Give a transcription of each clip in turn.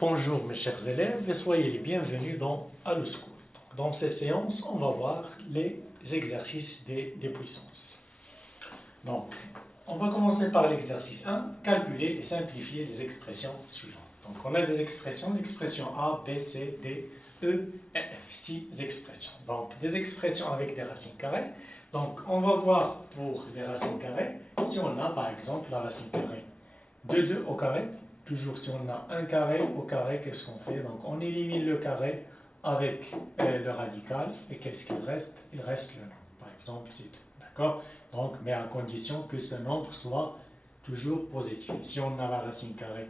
Bonjour mes chers élèves et soyez les bienvenus dans Allo School. Dans cette séance, on va voir les exercices des puissances. Donc, on va commencer par l'exercice 1, calculer et simplifier les expressions suivantes. Donc, on a des expressions, l'expression A, B, C, D, E et F, 6 expressions. Donc, des expressions avec des racines carrées. Donc, on va voir pour les racines carrées, si on a par exemple la racine carrée de 2 au carré. Toujours si on a un carré au carré, qu'est-ce qu'on fait? Donc on élimine le carré avec le radical et qu'est-ce qu'il reste? Il reste le nombre, par exemple, c'est tout. D'accord? Donc, mais à condition que ce nombre soit toujours positif. Si on a la racine carrée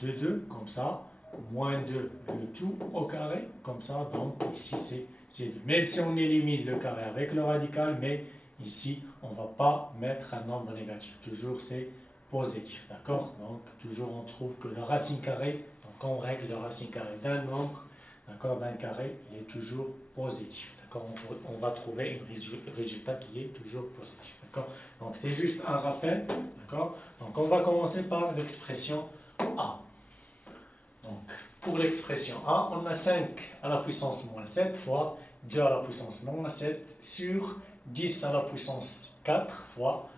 de 2, comme ça, moins 2, le tout au carré, comme ça, donc ici c'est 2. Même si on élimine le carré avec le radical, mais ici on ne va pas mettre un nombre négatif. Toujours c'est positif, d'accord? Donc, toujours on trouve que la racine carrée, donc on règle la racine carrée d'un nombre, d'accord, d'un carré, il est toujours positif, d'accord? On va trouver un résultat qui est toujours positif, d'accord? Donc, c'est juste un rappel, d'accord? Donc, on va commencer par l'expression A. Donc, pour l'expression A, on a 5 à la puissance moins 7 fois 2 à la puissance moins 7 sur 10 à la puissance 4 fois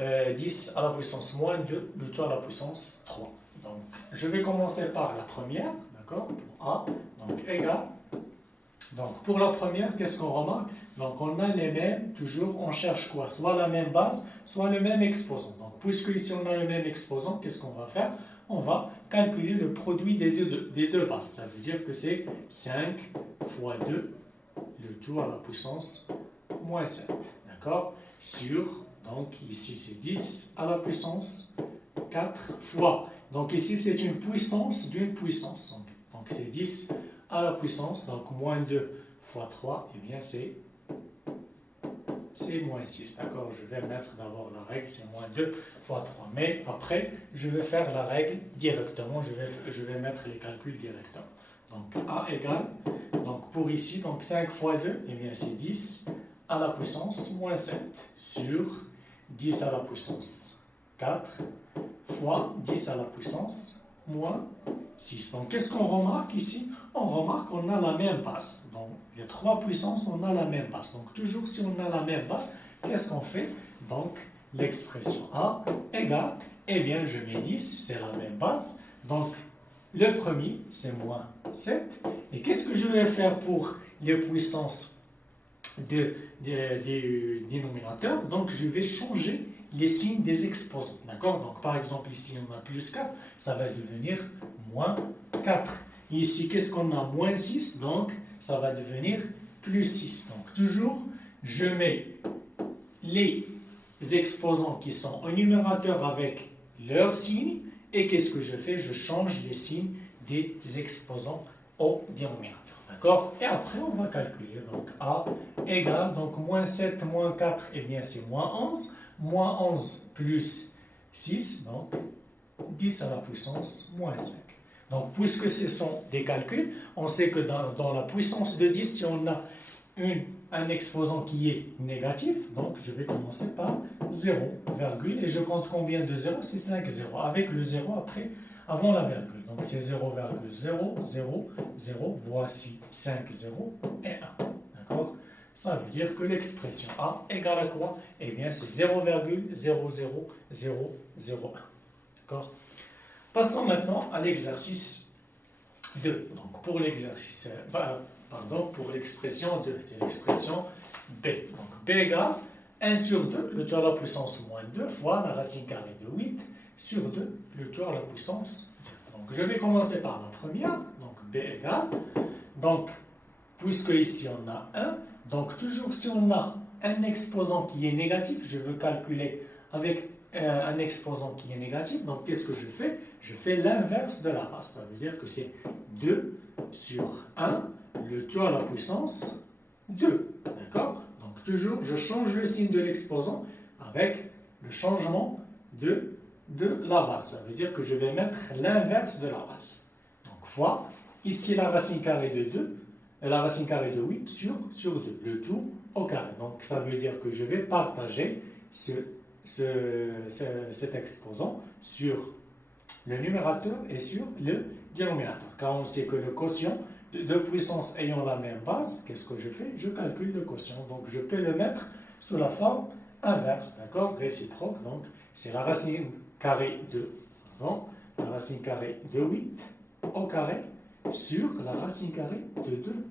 10 à la puissance moins 2, le tout à la puissance 3. Donc, je vais commencer par la première, d'accord, pour A, donc égal. Donc, pour la première, qu'est-ce qu'on remarque? Donc, on a les mêmes, toujours, on cherche quoi? Soit la même base, soit le même exposant. Donc, puisque ici on a le même exposant, qu'est-ce qu'on va faire? On va calculer le produit des deux bases. Ça veut dire que c'est 5 fois 2, le tout à la puissance moins 7, d'accord? Sur, donc ici c'est 10 à la puissance 4 fois. Donc ici c'est une puissance d'une puissance. Donc c'est 10 à la puissance, donc moins 2 fois 3, et bien c'est moins 6. D'accord? Je vais mettre d'abord la règle, c'est moins 2 fois 3. Mais après, je vais faire la règle directement, je vais mettre les calculs directement. Donc A égale, donc pour ici, donc 5 fois 2, et bien c'est 10 à la puissance moins 7 sur 10 à la puissance 4 fois 10 à la puissance moins 6. Donc, qu'est-ce qu'on remarque ici? On remarque qu'on a la même base. Donc, les trois puissances, on a la même base. Donc, toujours si on a la même base, qu'est-ce qu'on fait? Donc, l'expression A égale, eh bien, je mets 10, c'est la même base. Donc, le premier, c'est moins 7. Et qu'est-ce que je vais faire pour les puissances du dénominateur? Donc, je vais changer les signes des exposants. D'accord? Donc, par exemple, ici, on a plus 4, ça va devenir moins 4. Et ici, qu'est-ce qu'on a? Moins 6, donc ça va devenir plus 6. Donc, toujours, je mets les exposants qui sont au numérateur avec leurs signes. Et qu'est-ce que je fais? Je change les signes des exposants au dénominateur. D'accord? Et après, on va calculer. Donc, A égale, donc moins 7 moins 4, eh bien, c'est moins 11. Moins 11 plus 6, donc 10 à la puissance moins 5. Donc, puisque ce sont des calculs, on sait que dans la puissance de 10, si on a un exposant qui est négatif, donc je vais commencer par 0, virgule, et je compte combien de 0? C'est 5 0, avec le 0 après, avant la virgule. Donc c'est 0,000, voici 5 0 et 1. D'accord? Ça veut dire que l'expression A égale à quoi? Eh bien, c'est 0,00001. D'accord? Passons maintenant à l'exercice 2. Donc, pour l'exercice, pour l'expression 2, c'est l'expression B. Donc, B égale 1 sur 2, le tout à la puissance moins 2, fois la racine carrée de 8 sur 2, le tout à la puissance 2. Donc, je vais commencer par la première. Donc, B égale, donc, puisque ici on a 1, donc toujours si on a un exposant qui est négatif, je veux calculer avec un exposant qui est négatif, donc qu'est-ce que je fais? Je fais l'inverse de la base, ça veut dire que c'est 2 sur 1, le tout à la puissance 2, d'accord? Donc toujours, je change le signe de l'exposant avec le changement de la base, ça veut dire que je vais mettre l'inverse de la base. Donc fois, ici la racine carrée de 2, la racine carrée de 8 sur 2, le tout au carré. Donc ça veut dire que je vais partager cet exposant sur le numérateur est sur le dénominateur. Car on sait que le quotient de deux puissances ayant la même base, qu'est-ce que je fais? Je calcule le quotient. Donc je peux le mettre sous la forme inverse, d'accord? Réciproque. Donc c'est la racine carrée de, pardon, la racine carrée de 8 au carré sur la racine carrée de 2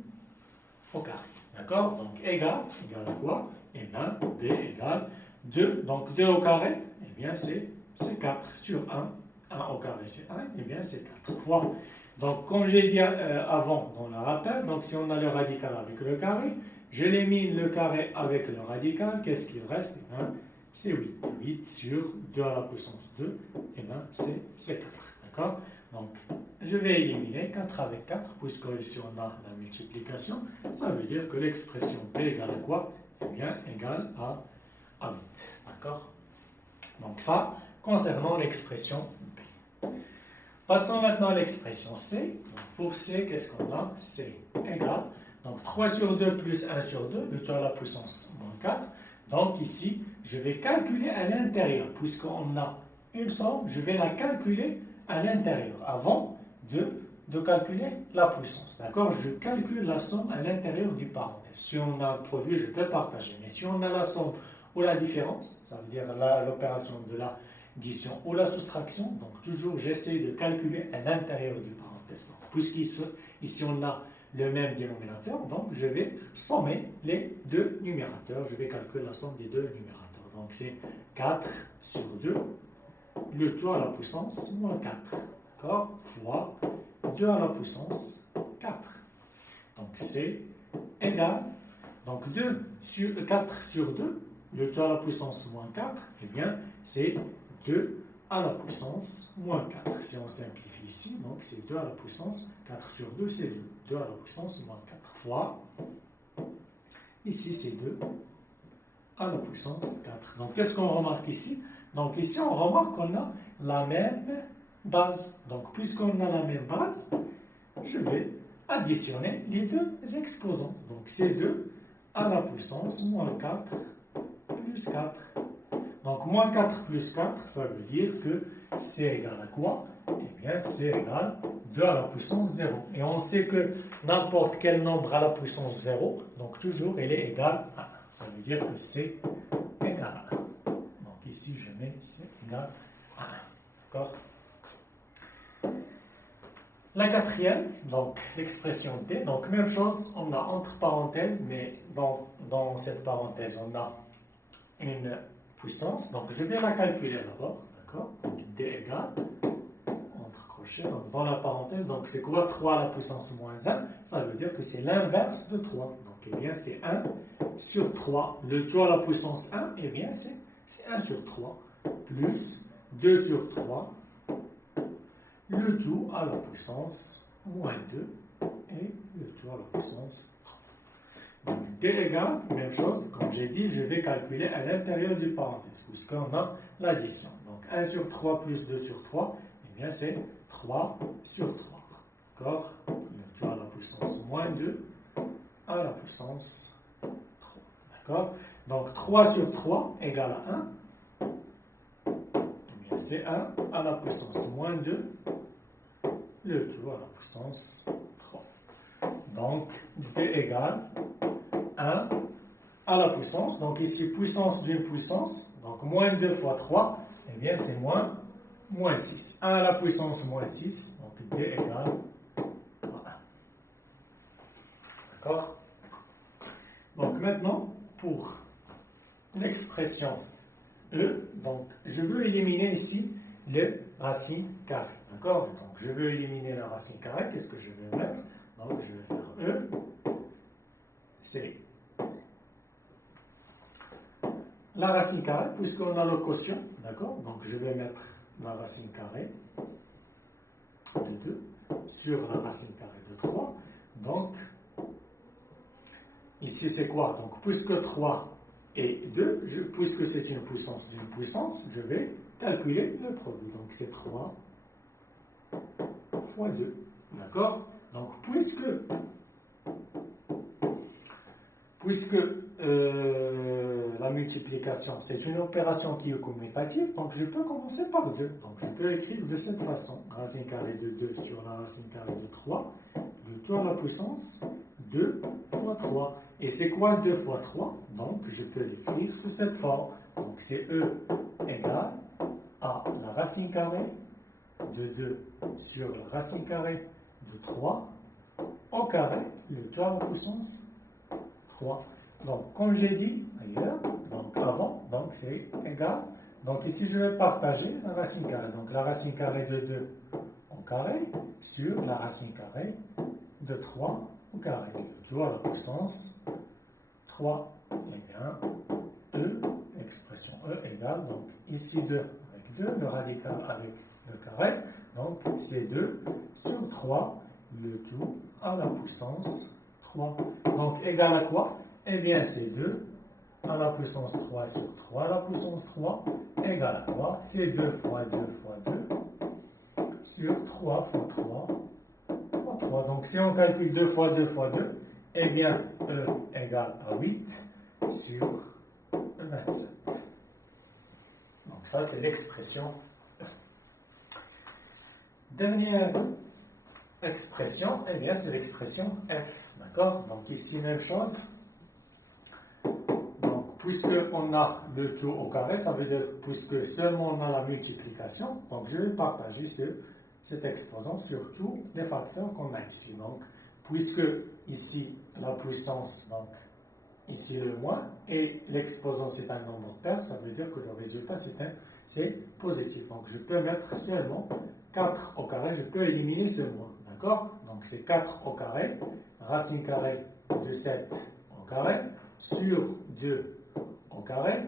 au carré. D'accord? Donc égal à quoi? Eh bien, D égale 2. Donc 2 au carré, eh bien c'est 4 sur 1. 1 au carré c'est 1, eh bien c'est 4 fois. Donc comme j'ai dit avant dans le rappel, donc si on a le radical avec le carré, je l'élimine le carré avec le radical, qu'est-ce qu'il reste? Eh bien c'est 8. 8 sur 2 à la puissance 2, eh bien c'est 4. D'accord? Donc, je vais éliminer 4 avec 4, puisque ici on a la multiplication. Ça veut dire que l'expression P égale à quoi? Eh bien, égale à 8. D'accord? Donc ça, concernant l'expression P. Passons maintenant à l'expression C. Donc, pour C, qu'est-ce qu'on a? C égale, donc 3 sur 2 plus 1 sur 2, le tout à la puissance moins 4. Donc ici, je vais calculer à l'intérieur, puisqu'on a une somme, je vais la calculer à l'intérieur, avant de calculer la puissance. D'accord? Je calcule la somme à l'intérieur du parenthèse. Si on a un produit, je peux partager. Mais si on a la somme ou la différence, ça veut dire l'opération de l'addition ou la soustraction, donc toujours j'essaie de calculer à l'intérieur du parenthèse. Puisqu'ici on a le même dénominateur, donc je vais sommer les deux numérateurs. Je vais calculer la somme des deux numérateurs. Donc c'est 4 sur 2. Le tout à la puissance moins 4, d'accord? Fois 2 à la puissance 4. Donc c'est égal, donc 4 sur 2, le tout à la puissance moins 4, eh bien c'est 2 à la puissance moins 4. Si on simplifie ici, donc c'est 2 à la puissance 4 sur 2, c'est 2. 2 à la puissance moins 4 fois, ici c'est 2 à la puissance 4. Donc qu'est-ce qu'on remarque ici? Donc ici, on remarque qu'on a la même base. Donc, puisqu'on a la même base, je vais additionner les deux exposants. Donc, c'est 2 à la puissance moins 4 plus 4. Donc, moins 4 plus 4, ça veut dire que c'est égal à quoi? Eh bien, c'est égal à 2 à la puissance 0. Et on sait que n'importe quel nombre à la puissance 0, donc toujours, il est égal à 1. Ça veut dire que c'est égal à 1. Ici, je mets C égale à 1. D'accord? La quatrième, donc l'expression T, donc même chose, on a entre parenthèses, mais dans cette parenthèse, on a une puissance. Donc je vais la calculer d'abord. D'accord? Donc D égale, entre crochets, donc dans la parenthèse, donc c'est quoi 3 à la puissance moins 1? Ça veut dire que c'est l'inverse de 3. Donc eh bien c'est 1 sur 3. Le tout à la puissance 1, eh bien c'est 1 sur 3 plus 2 sur 3, le tout à la puissance moins 2 et le tout à la puissance 3. Donc D égale, même chose, comme j'ai dit, je vais calculer à l'intérieur du parenthèse, puisqu'on a l'addition. Donc 1 sur 3 plus 2 sur 3, eh bien c'est 3 sur 3. D'accord? Le tout à la puissance moins 2 à la puissance 3. D'accord? Donc 3 sur 3 égale à 1. Eh bien, c'est 1 à la puissance moins 2, le tout à la puissance 3. Donc, D égale 1 à la puissance. Donc ici, puissance d'une puissance. Donc moins 2 fois 3, eh bien c'est moins 6. 1 à la puissance moins 6. Donc D égale 1. D'accord? Donc maintenant, pour l'expression E, donc je veux éliminer ici le racine carrée. D'accord? Donc je veux éliminer la racine carrée. Qu'est-ce que je vais mettre? Donc je vais faire E, c'est la racine carrée, puisqu'on a le quotient. D'accord? Donc je vais mettre la racine carrée de 2 sur la racine carrée de 3. Donc ici c'est quoi? Donc puisque 3 et 2, puisque c'est une puissance d'une puissance, je vais calculer le produit. Donc c'est 3 fois 2. D'accord? Donc puisque la multiplication, c'est une opération qui est commutative, donc je peux commencer par 2. Donc je peux écrire de cette façon. Racine carrée de 2 sur la racine carrée de 3, le tout à la puissance 2 fois 3. Et c'est quoi 2 fois 3? Donc je peux l'écrire sous cette forme. Donc c'est E égale à la racine carrée de 2 sur la racine carrée de 3 au carré, le tout à la puissance 3. Donc, comme j'ai dit ailleurs, donc avant, donc c'est égal. Donc ici, je vais partager la racine carrée. Donc la racine carrée de 2 au carré sur la racine carrée de 3 au carré. Le tout à la puissance 3. Eh bien, E, expression E égale, donc ici 2 avec 2, le radical avec le carré. Donc c'est 2 sur 3, le tout à la puissance 3. Donc égal à quoi? Eh bien, c'est 2 à la puissance 3 sur 3 à la puissance 3 égale à quoi? C'est 2 fois 2 fois 2 sur 3 fois 3 fois 3. Donc, si on calcule 2 fois 2 fois 2, eh bien, E égale à 8 sur 27. Donc, ça, c'est l'expression. Dernière expression, eh bien, c'est l'expression F. D'accord? Donc, ici, même chose. Puisque on a le tout au carré, ça veut dire puisque seulement on a la multiplication, donc je vais partager cet exposant sur tous les facteurs qu'on a ici. Donc, puisque ici la puissance, donc ici le moins, et l'exposant c'est un nombre pair, ça veut dire que le résultat c'est positif. Donc je peux mettre seulement 4 au carré, je peux éliminer ce moins. D'accord? Donc c'est 4 au carré, racine carrée de 7 au carré, sur 2 au carré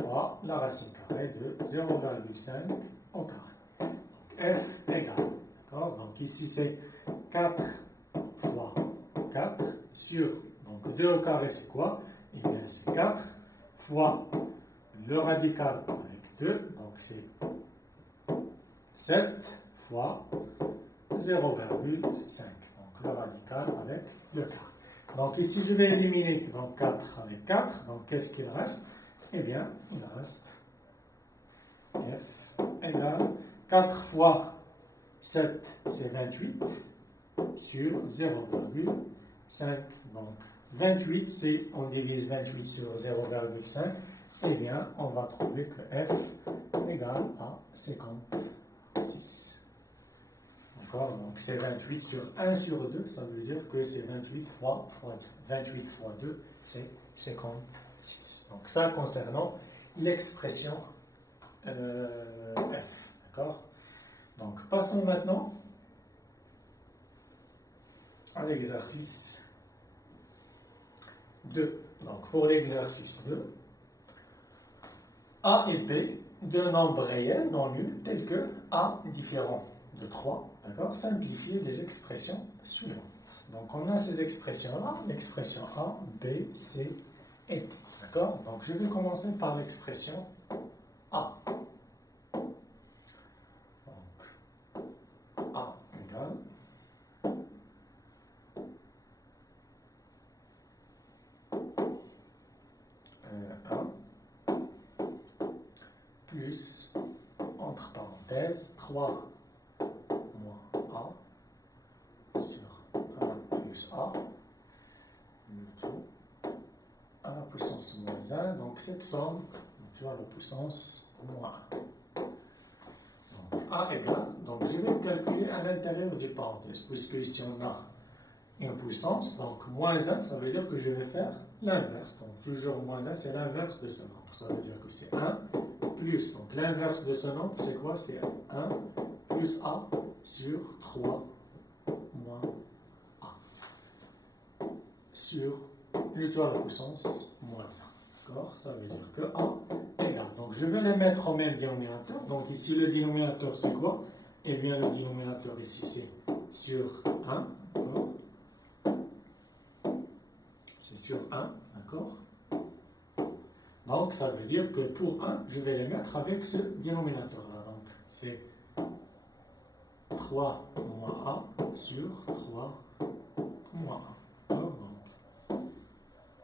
fois la racine carrée de 0,5 au carré. Donc F égale. D'accord? Donc ici c'est 4 fois 4 sur, donc 2 au carré c'est quoi? Eh bien c'est 4 fois le radical avec 2, donc c'est 7 fois 0,5. Donc le radical avec le carré. Donc ici, je vais éliminer donc 4 avec 4. Donc qu'est-ce qu'il reste? Eh bien, il reste F égale 4 fois 7, c'est 28, sur 0,5. Donc 28, c'est on divise 28 sur 0,5. Eh bien, on va trouver que F égale à 56. Donc c'est 28 sur 1 sur 2, ça veut dire que c'est 28 fois 2. 28 fois 2, c'est 56. Donc ça concernant l'expression F. D'accord? Donc passons maintenant à l'exercice 2. Donc pour l'exercice 2, A et B, deux nombres réels non nuls tels que A différent de 3, d'accord, simplifier les expressions suivantes. Donc on a ces expressions-là, l'expression A, B, C et D. D'accord? Donc je vais commencer par l'expression A. Donc A égale A plus, entre parenthèses, 3 A, le tout à la puissance moins 1, donc cette somme, le tout à la puissance moins 1. Donc A égale, donc je vais calculer à l'intérieur des parenthèses, puisque ici on a une puissance, donc moins 1, ça veut dire que je vais faire l'inverse. Donc toujours moins 1, c'est l'inverse de ce nombre. Ça veut dire que c'est 1 plus, donc l'inverse de ce nombre, c'est quoi? C'est 1 plus A sur 3 moins sur le tout à la puissance moins 1. D'accord? Ça veut dire que A égale. Donc je vais les mettre au même dénominateur. Donc ici le dénominateur c'est quoi? Eh bien le dénominateur ici c'est sur 1. D'accord? C'est sur 1. D'accord? Donc ça veut dire que pour 1, je vais les mettre avec ce dénominateur-là. Donc c'est 3 moins A sur 3 moins 1.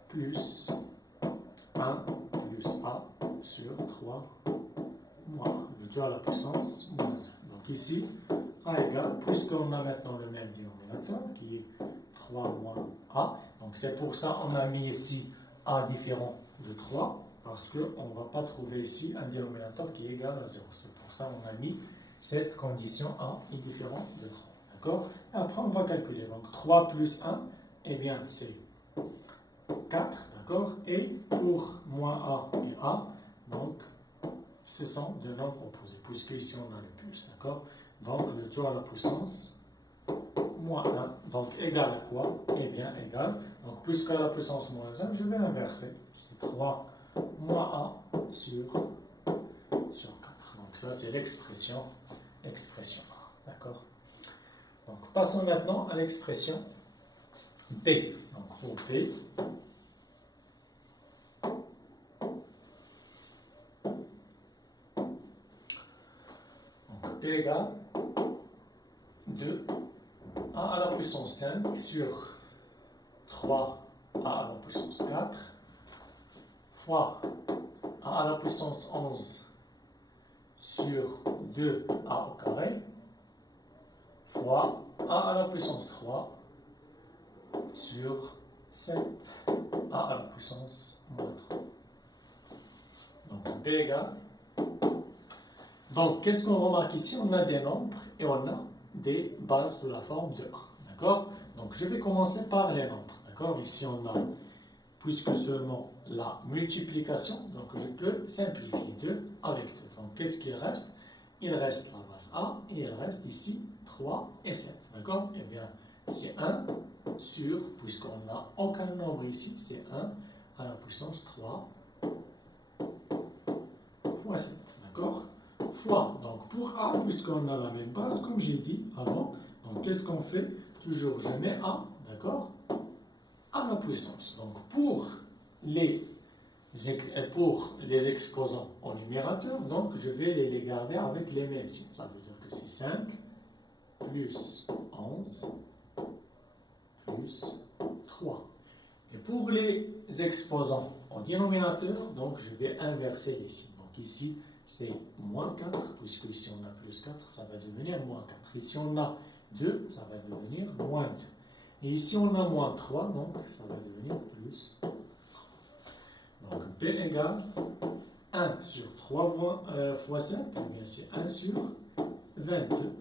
plus 1 plus A sur 3 moins le 2 à la puissance moins 1. Donc ici, A égale, puisqu'on a maintenant le même dénominateur qui est 3 moins A, donc c'est pour ça qu'on a mis ici A différent de 3, parce qu'on ne va pas trouver ici un dénominateur qui est égal à 0. C'est pour ça qu'on a mis cette condition A est différent de 3. D'accord? Et après, on va calculer. Donc 3 plus 1, eh bien c'est 4, d'accord? Et pour moins A et A, donc ce sont deux nombres opposés, puisque ici on a le plus, d'accord? Donc le 2 à la puissance moins 1, donc égal à quoi? Eh bien égal, donc puisque à la puissance moins 1, je vais inverser, c'est 3 moins A sur 4. Donc ça c'est l'expression A, d'accord? Donc passons maintenant à l'expression P. Donc pour P, P égale 2 A à la puissance 5 sur 3 A à la puissance 4 fois A à la puissance 11 sur 2 A au carré fois A à la puissance 3 sur 7 A à la puissance moins 3. Donc P égale. Donc qu'est-ce qu'on remarque ici? On a des nombres et on a des bases sous la forme de A. D'accord? Donc je vais commencer par les nombres. D'accord? Ici on a, puisque seulement la multiplication, donc je peux simplifier 2 avec 2. Donc qu'est-ce qu'il reste? Il reste la base A et il reste ici 3 et 7. D'accord? Eh bien, c'est 1 sur, puisqu'on n'a aucun nombre ici, c'est 1 à la puissance 3 fois 7. D'accord? Fois, donc pour A, puisqu'on a la même base, comme j'ai dit avant, donc qu'est-ce qu'on fait? Toujours je mets A, d'accord? À la puissance. Donc pour les exposants au numérateur, donc je vais les garder avec les mêmes signes. Ça veut dire que c'est 5 plus 11 plus 3. Et pour les exposants au dénominateur, donc je vais inverser les signes. Donc ici, c'est moins 4, puisque ici on a plus 4, ça va devenir moins 4. Ici on a 2, ça va devenir moins 2. Et ici on a moins 3, donc ça va devenir plus 3. Donc P égale 1 sur 3 fois 7, eh bien c'est 1 sur 22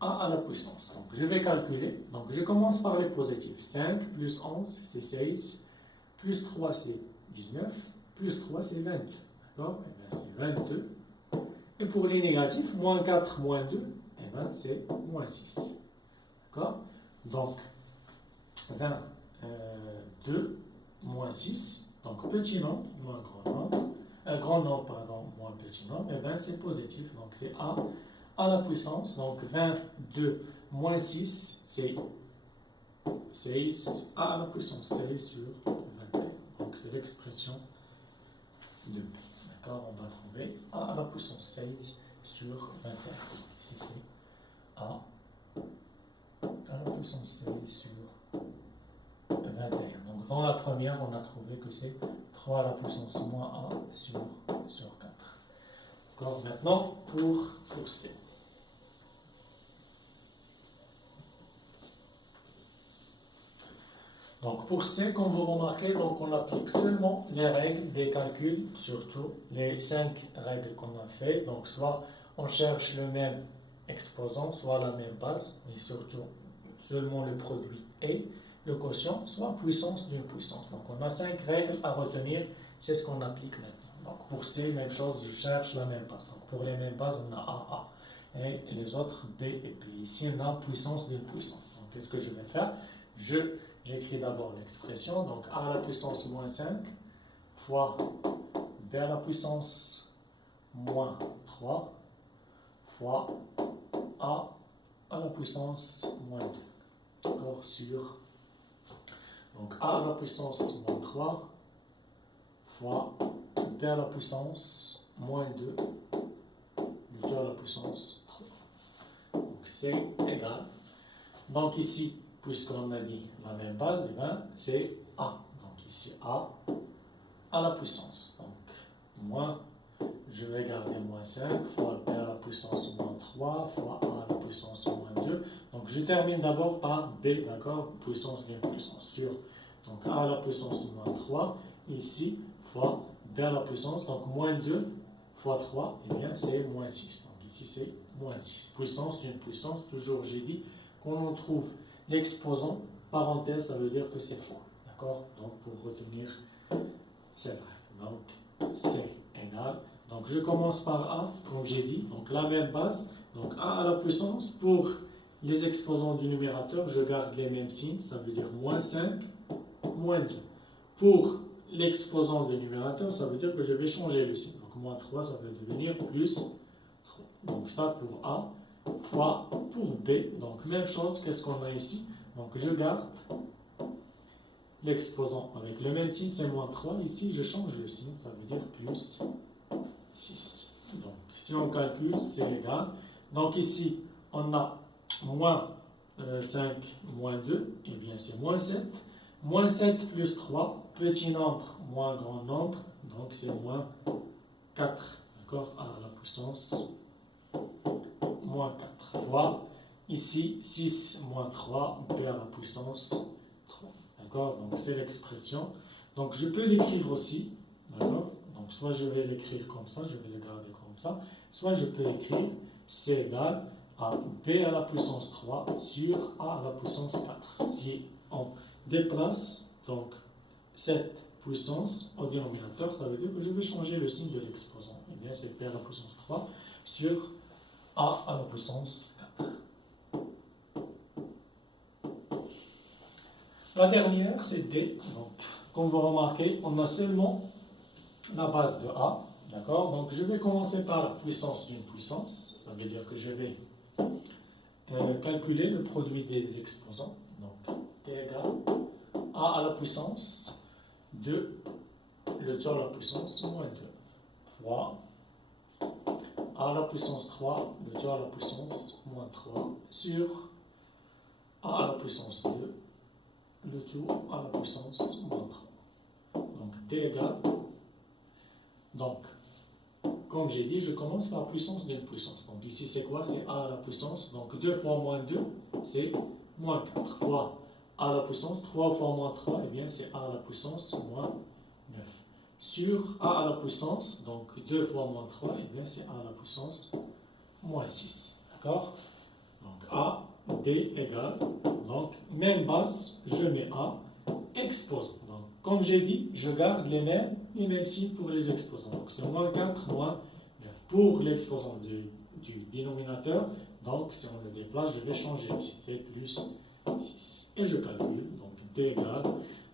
A à la puissance. Donc je vais calculer. Donc je commence par les positifs. 5 plus 11, c'est 16. Plus 3, c'est 19. Plus 3, c'est 22. D'accord? Eh bien c'est 22. Et pour les négatifs, moins 4, moins 2, eh bien c'est moins 6. D'accord? Donc 22 moins 6. Donc petit nombre moins grand nombre. Grand nombre, pardon, moins petit nombre. Eh bien c'est positif. Donc c'est A à la puissance, donc 22 moins 6, c'est 16 A à la puissance 16 sur 21. Donc c'est l'expression de P. D'accord? On va trouver A à la puissance 16 sur 21. Ici c'est A à la puissance 16 sur 21. Donc dans la première, on a trouvé que c'est 3 à la puissance moins A sur 4. D'accord? Maintenant pour C. Donc pour C, comme vous remarquez, donc on applique seulement les règles des calculs, surtout les 5 règles qu'on a fait. Donc soit on cherche le même exposant, soit la même base, mais surtout seulement le produit et le quotient, soit puissance d'une puissance. Donc on a 5 règles à retenir, c'est ce qu'on applique maintenant. Donc pour C, même chose, je cherche la même base. Donc pour les mêmes bases, on a A, et les autres B et P. Ici on a puissance d'une puissance. Donc qu'est-ce que je vais faire? J'écris d'abord l'expression, donc A à la puissance moins 5 fois B à la puissance moins 3 fois A à la puissance moins 2. D'accord? Sur donc A à la puissance moins 3 fois B à la puissance moins 2, le 2 à la puissance 3. Donc c'est égal. Donc ici, puisqu'on a dit la même base, eh bien, c'est A. Donc ici A à la puissance. Donc, moins, je vais garder moins 5 fois B à la puissance moins 3 fois A à la puissance moins 2. Donc, je termine d'abord par B, d'accord, puissance d'une puissance sur. Donc, A à la puissance moins 3, ici, fois B à la puissance, donc moins 2 fois 3, eh bien, c'est moins 6. Donc, ici, c'est moins 6. Puissance d'une puissance, toujours, j'ai dit, quand on trouve l'exposant, parenthèse, ça veut dire que c'est faux. D'accord? Donc, pour retenir, c'est vrai. Donc, c'est égal. Donc, je commence par A, comme j'ai dit. Donc, la même base. Donc, A à la puissance. Pour les exposants du numérateur, je garde les mêmes signes. Ça veut dire moins 5, moins 2. Pour l'exposant du numérateur, ça veut dire que je vais changer le signe. Donc, moins 3, ça va devenir plus 3. Donc, ça pour A fois pour B. Donc, même chose, qu'est-ce qu'on a ici? Donc, je garde l'exposant avec le même signe, c'est moins 3. Ici, je change le signe, ça veut dire plus 6. Donc, si on calcule, c'est égal. Donc, ici, on a moins 5, moins 2, et bien c'est moins 7. Moins 7 plus 3, petit nombre, moins grand nombre, donc c'est moins 4. D'accord? À la puissance moins 4 fois. Ici, 6 moins 3, B à la puissance 3. D'accord? Donc, c'est l'expression. Donc, je peux l'écrire aussi. D'accord? Donc, soit je vais l'écrire comme ça, je vais le garder comme ça. Soit je peux écrire C égale à B à la puissance 3 sur A à la puissance 4. Si on déplace donc cette puissance au dénominateur, ça veut dire que je vais changer le signe de l'exposant. Eh bien, c'est B à la puissance 3 sur A à la puissance 4. La dernière, c'est D. Donc, comme vous remarquez, on a seulement la base de A. D'accord? Donc, je vais commencer par la puissance d'une puissance. Ça veut dire que je vais calculer le produit des exposants. Donc, T égale A à la puissance 2, le tout à la puissance moins 2, fois A à la puissance 3, le tout à la puissance moins 3, sur A à la puissance 2, le tout à la puissance moins 3. Donc, T égale. Donc, comme j'ai dit, je commence par la puissance d'une puissance. Donc, ici, c'est quoi? C'est A à la puissance. Donc, 2 fois moins 2, c'est moins 4 fois A à la puissance. 3 fois moins 3, eh bien, c'est A à la puissance moins 9. Sur A à la puissance, donc 2 fois moins 3, eh bien, c'est A à la puissance moins 6. D'accord? Donc, A, D égale. Donc, même base, je mets A, exposant. Donc, comme j'ai dit, je garde les mêmes signes pour les exposants. Donc, c'est moins 4, moins 9. Pour l'exposant du dénominateur, donc, si on le déplace, je vais changer aussi. C'est plus 6. Et je calcule. Donc, D égale.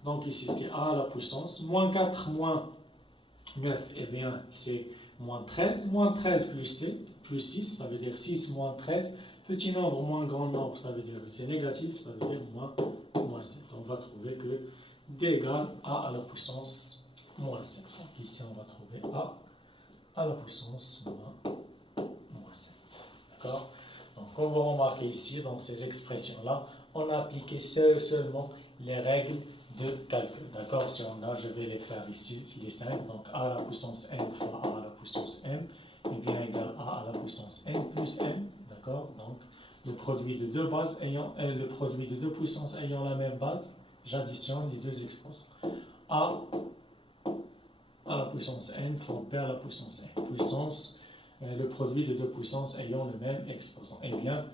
Donc, ici, c'est A à la puissance. Moins 4, moins 9, eh bien, c'est moins 13. Moins 13 plus 6, ça veut dire 6 moins 13. Petit nombre moins grand nombre, ça veut dire que c'est négatif, ça veut dire moins 7. On va trouver que D égale A à la puissance moins 7. Donc ici, on va trouver A à la puissance moins 7. D'accord? Donc, comme vous remarquez ici, dans ces expressions-là, on a appliqué seulement les règles de calcul. D'accord? Si on a, je vais les faire ici, les 5. Donc, A à la puissance n fois A à la puissance m, et bien égal A à la puissance n plus m. D'accord? Donc, le produit de deux bases le produit de deux puissances ayant la même base, j'additionne les deux exposants. A à la puissance n fois B à la puissance n. Le produit de deux puissances ayant le même exposant. Eh bien,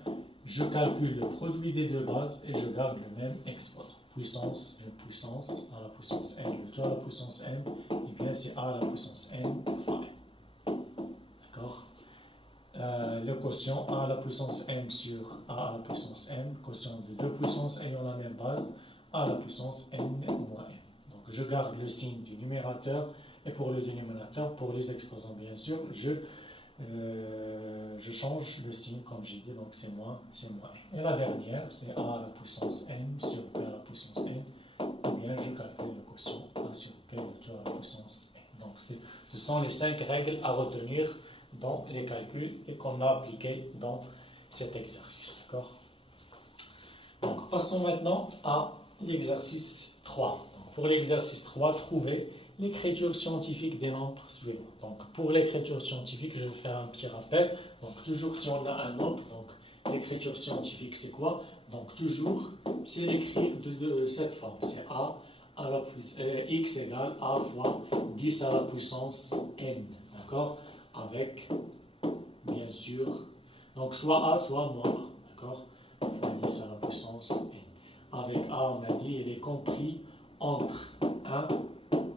je calcule le produit des deux bases et je garde le même exposant. Puissance à la puissance n, le tout à la puissance n, eh bien, c'est A à la puissance n fois n. D'accord? Le quotient A à la puissance m sur A à la puissance m, quotient de deux puissances ayant la même base, A à la puissance n moins n. Donc je garde le signe du numérateur et pour le dénominateur, pour les exposants bien sûr, je change le signe comme j'ai dit, donc c'est moins n. Et la dernière, c'est A à la puissance n sur P à la puissance n, et bien je calcule le quotient A sur P le tout à la puissance n. Donc ce sont les 5 règles à retenir dans les calculs et qu'on a appliqué dans cet exercice. D'accord? Donc, passons maintenant à l'exercice 3. Donc, pour l'exercice 3, trouver l'écriture scientifique des nombres suivants. Donc, pour l'écriture scientifique, je vais faire un petit rappel. Donc, toujours si on a un nombre, donc l'écriture scientifique, c'est quoi? Donc, toujours, c'est l'écrire de cette forme. C'est a à la x égale a fois 10 à la puissance n. D'accord? Avec, bien sûr, donc soit a, soit moins a. D'accord? Fois 10 à la puissance n. Avec a, on a dit, il est compris entre 1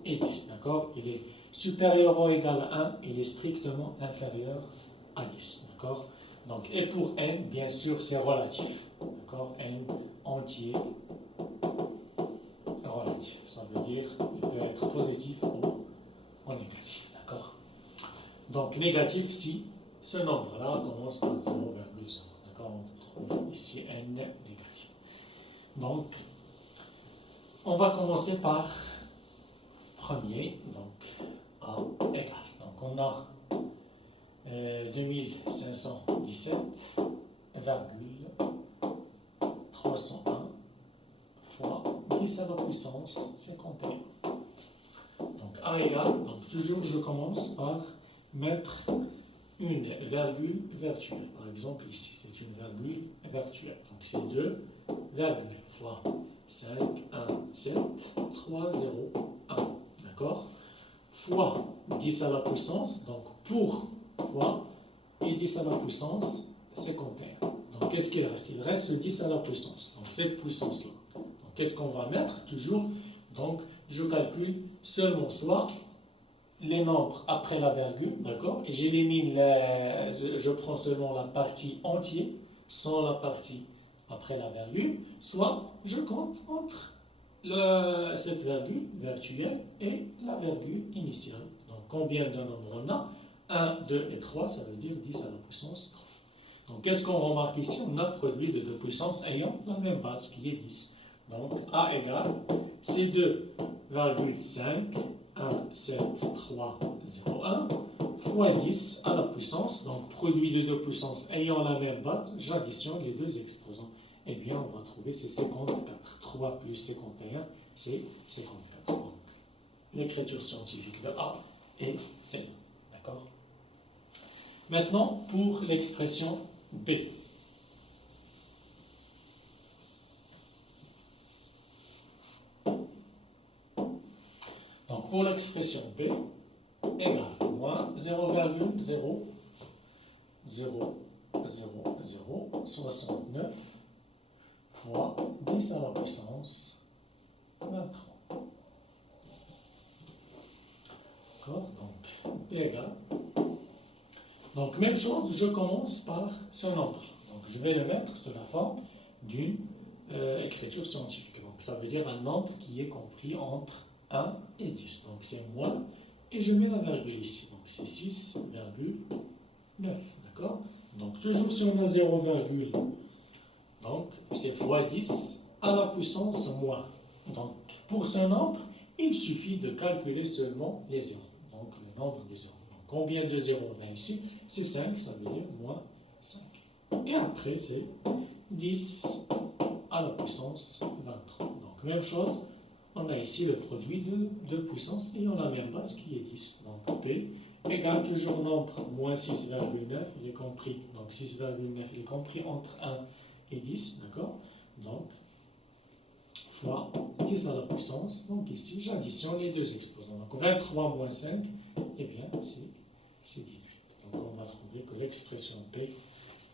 et 10. D'accord? Il est supérieur ou égal à 1, il est strictement inférieur à 10. D'accord? Donc, et pour n, bien sûr, c'est relatif. D'accord? N entier relatif. Ça veut dire qu'il peut être positif ou négatif. D'accord? Donc, négatif si ce nombre-là commence par 0,0. D'accord? On trouve ici n négatif. Donc, on va commencer par premier, donc a égale. Donc, on a 2517,301 fois 10 à la puissance 51. Donc a égale, donc toujours je commence par mettre une virgule virtuelle. Par exemple ici, c'est une virgule virtuelle. Donc c'est 2 virgule fois 5, 1, 7, 3, 0, 1. D'accord? Fois 10 à la puissance, donc pour fois, et 10 à la puissance 51. Donc qu'est-ce qu'il reste? Il reste 10 à la puissance, donc cette puissance-là. Donc qu'est-ce qu'on va mettre? Toujours, donc je calcule seulement soit les nombres après la virgule, d'accord? Et j'élimine, je prends seulement la partie entière, sans la partie après la virgule, soit je compte entre cette virgule virtuelle et la virgule initiale. Donc combien de nombres on a? 1, 2 et 3, ça veut dire 10 à la puissance 3. Donc qu'est-ce qu'on remarque ici? On a produit de deux puissances ayant la même base qui est 10. Donc A égale, c'est 2,5, 1, 7, 3, 0, 1, fois 10 à la puissance, donc produit de deux puissances ayant la même base, j'additionne les deux exposants. Eh bien, on va trouver c'est 54. 3 plus 51, c'est 54. Donc, l'écriture scientifique de A est C. D'accord? Maintenant, pour l'expression B. Donc, pour l'expression B, égale moins 0,00069 fois 10 à la puissance 23. D'accord? Donc, B égale. Donc, même chose, je commence par ce nombre. Donc, je vais le mettre sous la forme d'une écriture scientifique. Donc, ça veut dire un nombre qui est compris entre 1 et 10. Donc, c'est moins, et je mets la virgule ici. Donc, c'est 6,9. D'accord? Donc, toujours si on a 0, donc c'est fois 10 à la puissance moins. Donc, pour ce nombre, il suffit de calculer seulement les zéros. Donc, le nombre des zéros. Donc, combien de zéros on a ici? C'est 5, ça veut dire moins 5. Et après, c'est 10 à la puissance 23. Donc, même chose, on a ici le produit de deux puissances ayant la même base qui est 10. Donc, P égale toujours nombre moins 6,9, il est compris. Donc, 6,9, il est compris entre 1 et 10, d'accord? Donc, fois 10 à la puissance. Donc, ici, j'additionne les deux exposants. Donc, 23 moins 5, eh bien, c'est 18. Donc, on va trouver que l'expression P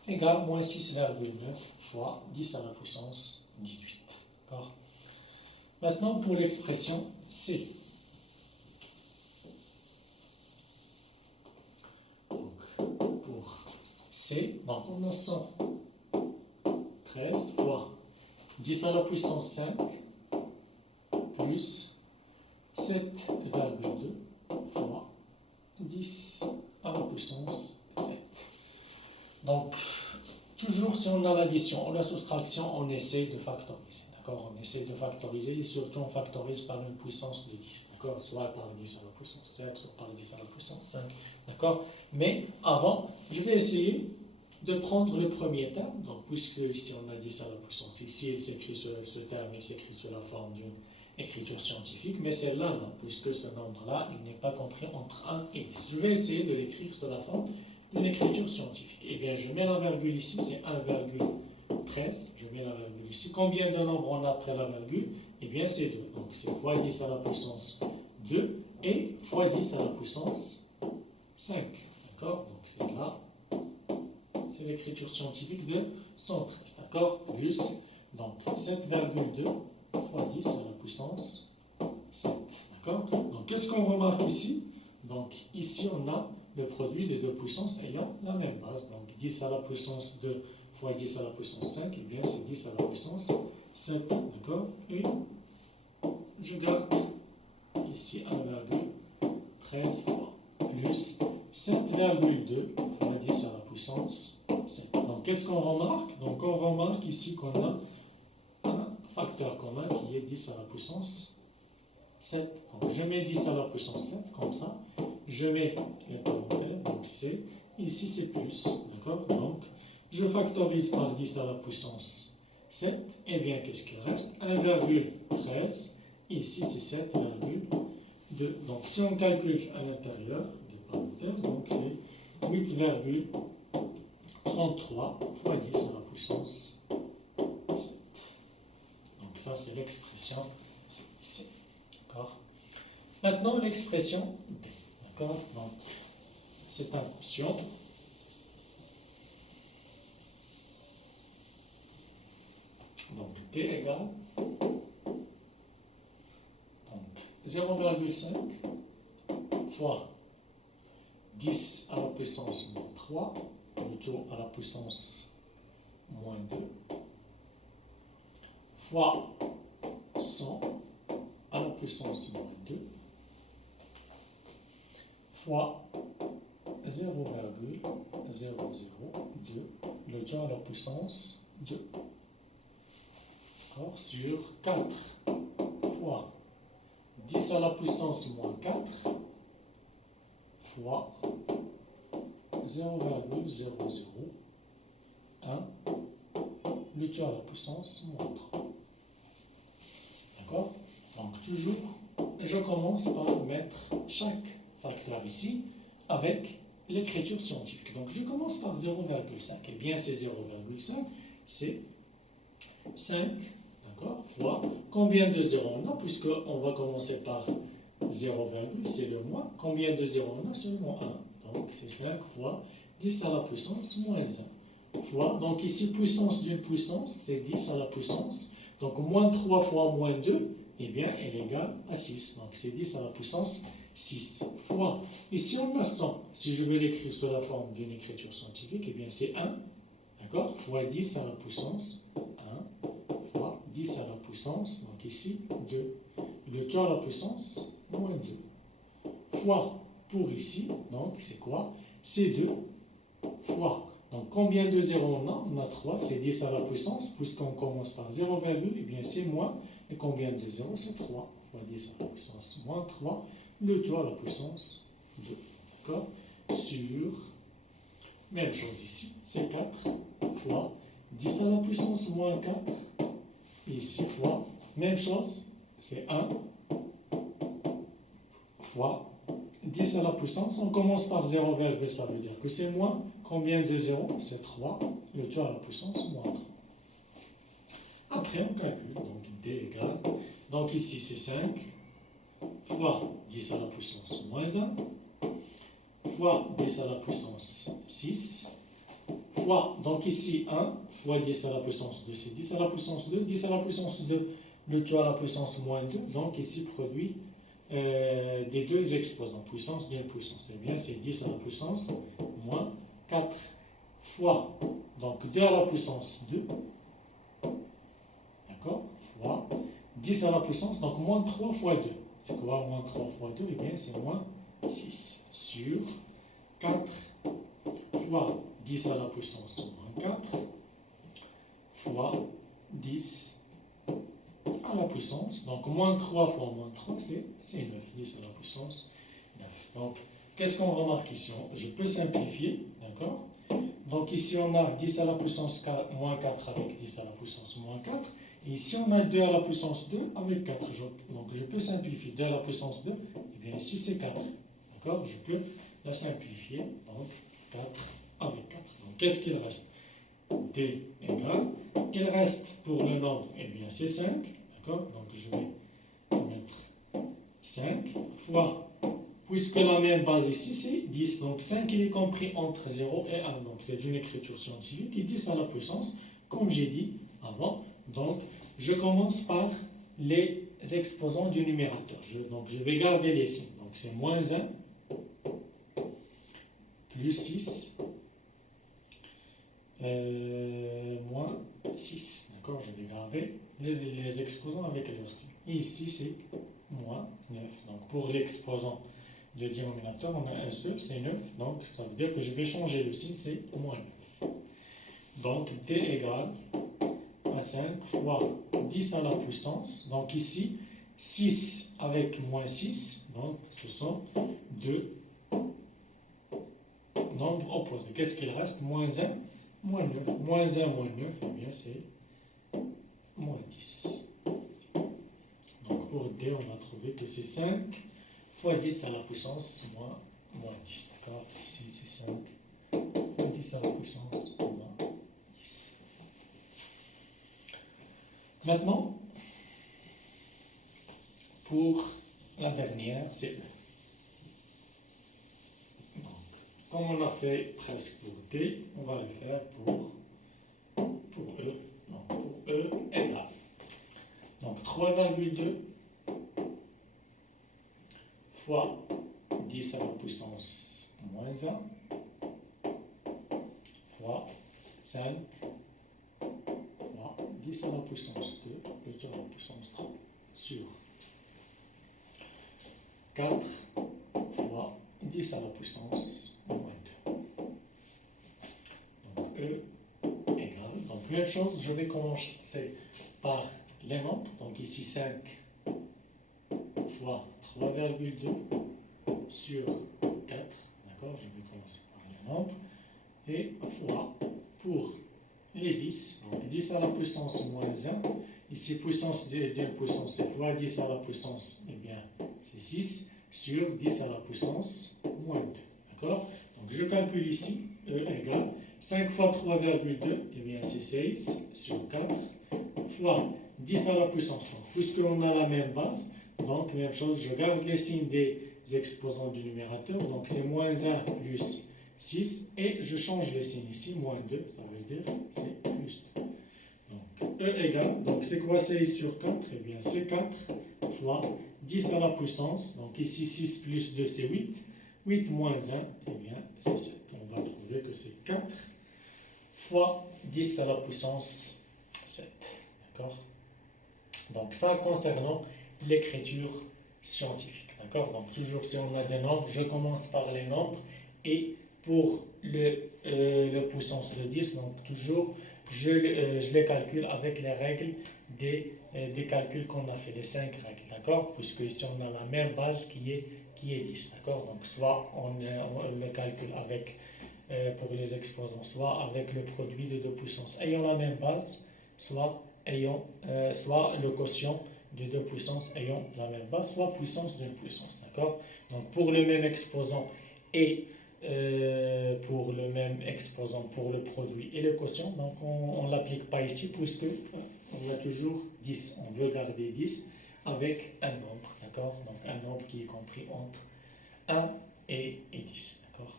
égale moins 6,9 fois 10 à la puissance 18. D'accord? Maintenant, pour l'expression C. Donc, pour C, donc on a 113 fois 10 à la puissance 5 plus 7,2 fois 10 à la puissance 7. Donc, toujours si on a l'addition ou la soustraction, on essaie de factoriser. D'accord? On essaie de factoriser et surtout on factorise par une puissance de 10. D'accord? Soit par 10 à la puissance 7, soit par 10 à la puissance 5. D'accord? Mais avant, je vais essayer de prendre le premier terme. Donc, puisque ici on a 10 à la puissance, ici il s'écrit sur ce terme, il s'écrit sous la forme d'une écriture scientifique, mais celle-là, non, puisque ce nombre-là, il n'est pas compris entre 1 et 10. Je vais essayer de l'écrire sous la forme d'une écriture scientifique. Eh bien, je mets la virgule ici, c'est 1,13. Je mets la virgule ici. Combien de nombres on a après la virgule? Eh bien, c'est 2. Donc, c'est fois 10 à la puissance 2 et fois 10 à la puissance 5. D'accord? Donc, c'est là. C'est l'écriture scientifique de 113. D'accord? Plus, donc, 7,2 fois 10 à la puissance 7. D'accord? Donc, qu'est-ce qu'on remarque ici? Donc, ici, on a le produit des deux puissances ayant la même base. Donc, 10 à la puissance 2 fois 10 à la puissance 5, eh bien, c'est 10 à la puissance 7. D'accord? Et je garde ici 1,13 fois plus 7,2 fois 10 à la puissance 7. Donc, qu'est-ce qu'on remarque? Donc, on remarque ici qu'on a un facteur commun qui est 10 à la puissance 7. Donc, je mets 10 à la puissance 7 comme ça. Je mets les parenthèses, donc c'est, ici c'est plus, d'accord? Donc, je factorise par 10 à la puissance 7, et bien qu'est-ce qu'il reste? 1,13, ici c'est 7,2. Donc, si on calcule à l'intérieur des parenthèses, donc c'est 8,33 fois 10 à la puissance 7. Donc, ça c'est l'expression C, d'accord? Maintenant, l'expression D. D'accord? Donc, c'est un quotient. Donc, D égale 0,5 fois 10 à la puissance moins 3, plutôt à la puissance moins 2, fois 100 à la puissance moins 2, fois 0,002, le tout à la puissance 2. D'accord? Sur 4 fois 10 à la puissance moins 4 fois 0,001, le tout à la puissance moins 3. D'accord? Donc toujours, je commence par mettre chaque facteur ici avec l'écriture scientifique. Donc je commence par 0,5. Eh bien c'est 0,5, c'est 5, d'accord, fois combien de zéros on a, puisqu'on va commencer par 0, c'est le moins. Combien de zéros on a? Seulement 1. Donc c'est 5 fois 10 à la puissance moins 1. Fois, donc ici puissance d'une puissance, c'est 10 à la puissance. Donc moins 3 fois moins 2, eh bien elle est égale à 6. Donc c'est 10 à la puissance 6 fois. Ici on a 100. Si je veux l'écrire sous la forme d'une écriture scientifique, eh bien c'est 1, d'accord, fois 10 à la puissance 1 fois 10 à la puissance, donc ici 2. Le tout à la puissance moins 2. Fois pour ici, donc c'est quoi? C'est 2 fois. Donc combien de zéros on a? On a 3, c'est 10 à la puissance, puisqu'on commence par 0, eh bien c'est moins. Et combien de zéros? C'est 3 fois 10 à la puissance moins 3, le tout à la puissance 2. D'accord? Sur, même chose ici, c'est 4 fois 10 à la puissance moins 4, et 6 fois, même chose, c'est 1 fois 10 à la puissance, on commence par 0, ça veut dire que c'est moins. Combien de zéros? C'est 3, le tout à la puissance moins 3. Après, on calcule, donc D égale, donc ici c'est 5, fois 10 à la puissance moins 1, fois 10 à la puissance 6, fois, donc ici 1, fois 10 à la puissance 2, c'est 10 à la puissance 2, 10 à la puissance 2, le tout à la puissance moins 2, donc ici produit des deux exposants, puissance d'une puissance. Eh bien, c'est 10 à la puissance moins 4 fois, donc 2 à la puissance 2, d'accord, fois 10 à la puissance, donc moins 3 fois 2. C'est quoi moins 3 fois 2? Eh bien, c'est moins 6 sur 4 fois 10 à la puissance moins 4 fois 10 à la puissance, donc moins 3 fois moins 3, c'est 9, 10 à la puissance 9. Donc, qu'est-ce qu'on remarque ici? Je peux simplifier, d'accord? Donc ici, on a 10 à la puissance moins 4 avec 10 à la puissance moins 4, Et ici, on a 2 à la puissance 2 avec 4. Donc, je peux simplifier 2 à la puissance 2. Et bien, ici, c'est 4. D'accord? Je peux la simplifier. Donc, 4 avec 4. Donc, qu'est-ce qu'il reste? D égale. Il reste pour le nombre, eh bien, c'est 5. D'accord? Donc, je vais mettre 5 fois, puisque la même base ici, c'est 10. Donc, 5, il est compris entre 0 et 1. Donc, c'est une écriture scientifique. Et 10 à la puissance, comme j'ai dit avant. Donc, je commence par les exposants du numérateur. Donc, je vais garder les signes. Donc, c'est moins 1, plus 6, moins 6. D'accord? Je vais garder les exposants avec leurs signes. Et ici, c'est moins 9. Donc, pour l'exposant du dénominateur, on a un seul, c'est 9. Donc, ça veut dire que je vais changer le signe, c'est moins 9. Donc, D égale à 5 fois 10 à la puissance. Donc, ici, 6 avec moins 6. Donc, ce sont deux nombres opposés. Qu'est-ce qu'il reste? Moins 1, moins 9. Moins 1, moins 9, eh bien, c'est moins 10. Donc, pour D, on a trouvé que c'est 5 fois 10 à la puissance moins 10. D'accord? Ici, c'est 5 fois 10 à la puissance moins 10. Maintenant, pour la dernière, c'est E. Donc, comme on a fait presque pour D, on va le faire pour E. Donc, pour E égale. Donc, 3,2 fois 10 à la puissance moins 1 fois 5 fois 10 à la puissance 2 plus à la puissance 3 sur 4 fois 10 à la puissance moins 2. Donc E égale. Donc même chose, je vais commencer par les nombres. Donc ici 5 fois 3,2 sur 4. D'accord? Je vais commencer par les nombres. Et fois pour les 10. Donc 10 à la puissance moins 1. Ici, puissance d'une puissance, c'est fois 10 à la puissance, eh bien, c'est 6 sur 10 à la puissance moins 2. D'accord? Donc, je calcule ici, E égale 5 fois 3,2, eh bien, c'est 16 sur 4 fois 10 à la puissance 1. Puisqu'on a la même base, donc, même chose, je garde les signes des exposants du numérateur. Donc, c'est moins 1 plus 6. Et je change les signes ici, moins 2, ça veut dire c'est plus 2. Donc, E égale, donc c'est quoi 16 sur 4? Eh bien, c'est 4 fois 10 à la puissance. Donc, ici, 6 plus 2, c'est 8. 8 moins 1, eh bien, c'est 7. On va trouver que c'est 4 fois 10 à la puissance 7. D'accord? Donc, ça concernant l'écriture scientifique. D'accord? Donc, toujours si on a des nombres, je commence par les nombres. Et pour le puissance de 10, donc toujours, je les calcule avec les règles des calculs qu'on a fait, les 5 règles. D'accord? Puisque ici, on a la même base qui est 10. D'accord? Donc, soit on le calcule avec, pour les exposants, soit avec le produit de deux puissances ayant la même base, soit le quotient de deux puissances ayant la même base, soit puissance d'une puissance. D'accord? Donc, pour le même exposant et pour le même exposant pour le produit et le quotient, donc on ne l'applique pas ici puisque on a toujours 10. On veut garder 10 avec un nombre. D'accord? Donc, un nombre qui est compris entre 1 et 10. D'accord?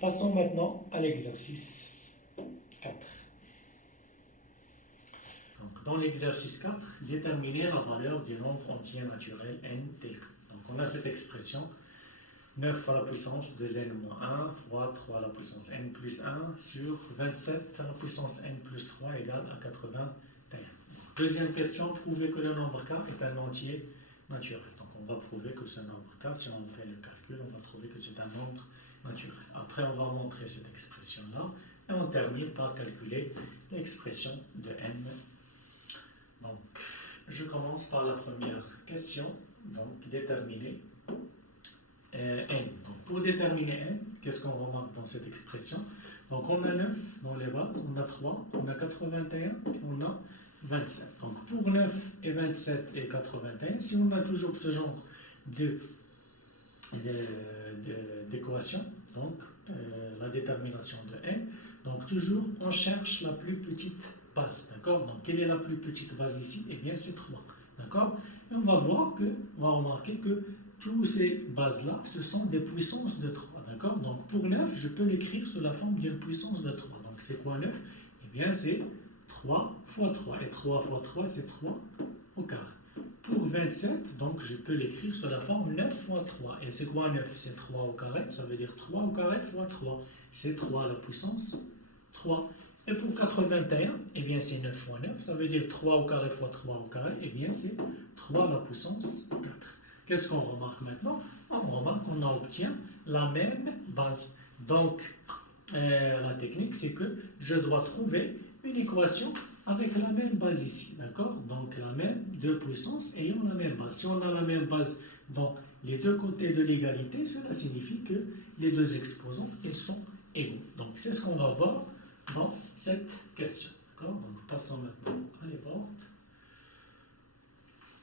Passons maintenant à l'exercice 4. Donc, dans l'exercice 4, déterminer la valeur du nombre entier naturel n tel que. Donc, on a cette expression 9 fois la puissance 2n moins 1 fois 3 à la puissance n plus 1 sur 27 à la puissance n plus 3 égale à 81. Deuxième question, prouver que le nombre k est un entier naturel. Donc, on va prouver que ce nombre k, si on fait le calcul, on va trouver que c'est un nombre naturel. Après, on va montrer cette expression-là et on termine par calculer l'expression de n. Donc, je commence par la première question, donc déterminer n. Donc, pour déterminer n, qu'est-ce qu'on remarque dans cette expression? Donc, on a 9 dans les bases, on a 3, on a 81 et on a 27. Donc pour 9 et 27 et 81, si on a toujours ce genre de, d'équation, donc la détermination de n, donc toujours on cherche la plus petite base, d'accord? Donc quelle est la plus petite base ici? Eh bien c'est 3, d'accord? Et on va voir que, on va remarquer que toutes ces bases-là, ce sont des puissances de 3, d'accord? Donc pour 9, je peux l'écrire sous la forme d'une puissance de 3. Donc c'est quoi 9? Eh bien c'est 3 fois 3, et 3 fois 3, c'est 3 au carré. Pour 27, donc je peux l'écrire sous la forme 9 fois 3. Et c'est quoi 9? C'est 3 au carré, ça veut dire 3 au carré fois 3. C'est 3 à la puissance 3. Et pour 81, eh bien c'est 9 fois 9, ça veut dire 3 au carré fois 3 au carré, eh bien c'est 3 à la puissance 4. Qu'est-ce qu'on remarque maintenant? On remarque qu'on obtient la même base. Donc la technique, c'est que je dois trouver une équation avec la même base ici, d'accord? Donc la même, deux puissances ayant la même base. Si on a la même base dans les deux côtés de l'égalité, cela signifie que les deux exposants, ils sont égaux. Donc c'est ce qu'on va voir dans cette question, d'accord? Donc passons maintenant à les portes.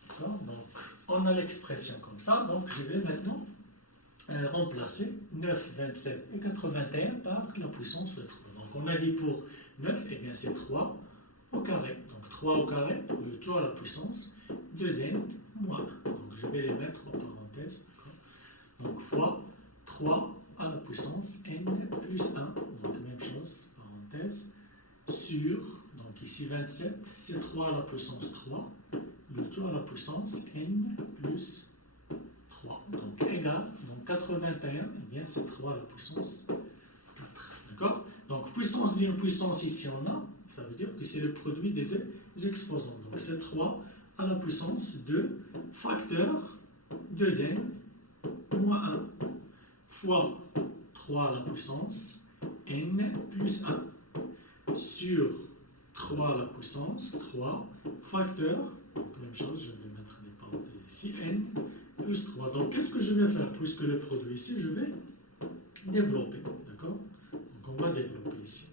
D'accord? Donc on a l'expression comme ça, donc je vais maintenant remplacer 9, 27 et 81 par la puissance de 3. Donc on a dit pour 9, eh bien c'est 3 au carré. Donc 3 au carré, le tout à la puissance 2n moins 1. Donc je vais les mettre en parenthèse. Donc fois 3 à la puissance n plus 1. Donc même chose, parenthèse, sur, donc ici 27, c'est 3 à la puissance 3. Le tout à la puissance n plus 3. Donc égal, donc 81, eh bien c'est 3 à la puissance 4. D'accord? Donc puissance d'une puissance ici on a, ça veut dire que c'est le produit des deux exposants. Donc c'est 3 à la puissance 2 facteur 2n moins 1 fois 3 à la puissance n plus 1 sur 3 à la puissance 3 facteur, donc même chose, je vais mettre les parenthèses ici, n plus 3. Donc qu'est-ce que je vais faire? Puisque le produit ici, je vais développer, d'accord? Donc on va développer ici.